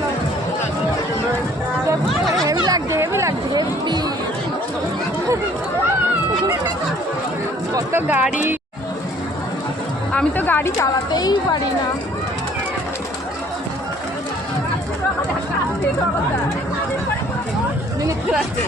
চলো। হেভি লাগছে, হেভি লাগছে, হেভি। কত গাড়ি, আমি তো গাড়ি চালাতেই পারি না। মিনিট ঘুরাচ্ছে।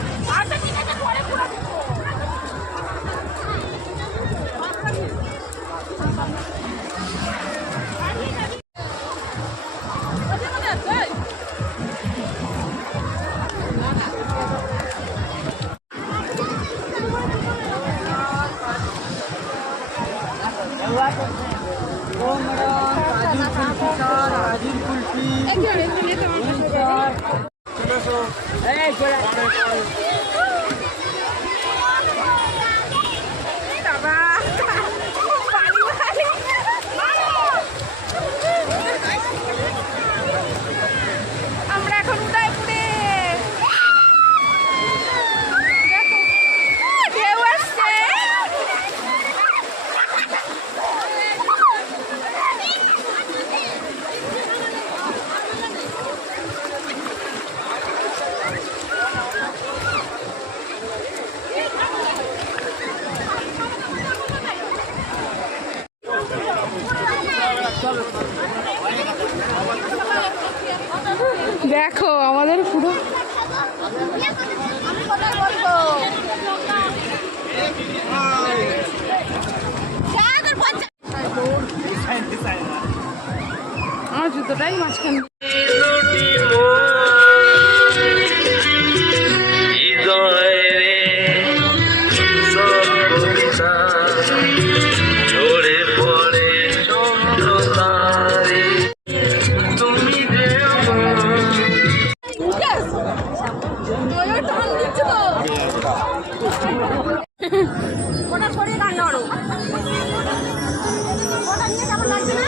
আমরা এখন উদয়পুরে। ঢেউ আসছে। দেখো আমাদের পুরো আমার জুতোটাই মাঝখানে। ওটা সরিয়ে গান ধরো, ওটা নিয়ে কেমন লাগছে না?